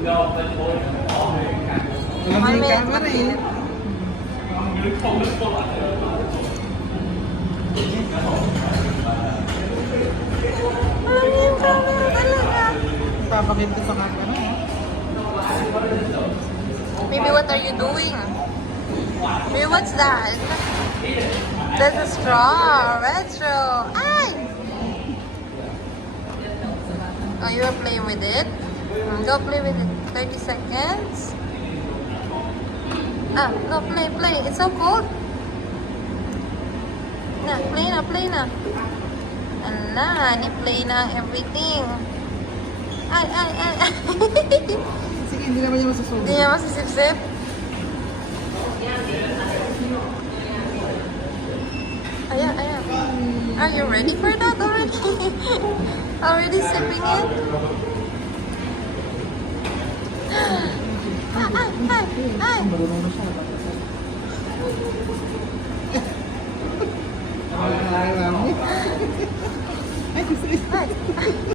Alam mo yung camera eh. Alam niyo yung camera talaga. Papakita ko sa camera. Maybe what are you doing? Maybe what's that? That's a straw. Retro. Ay! Oh, you are playing with it? Go play with it. 30 seconds. Ah, go play. It's so cold. Na, play na. Ala, ni-play na ang everything. Ay. Sige, hindi naman niya masusunod. Hindi niya masisip-sip. Ayan. Are you ready for that already? Already sipping it? Ay. Marunong na siya. Ay, gusto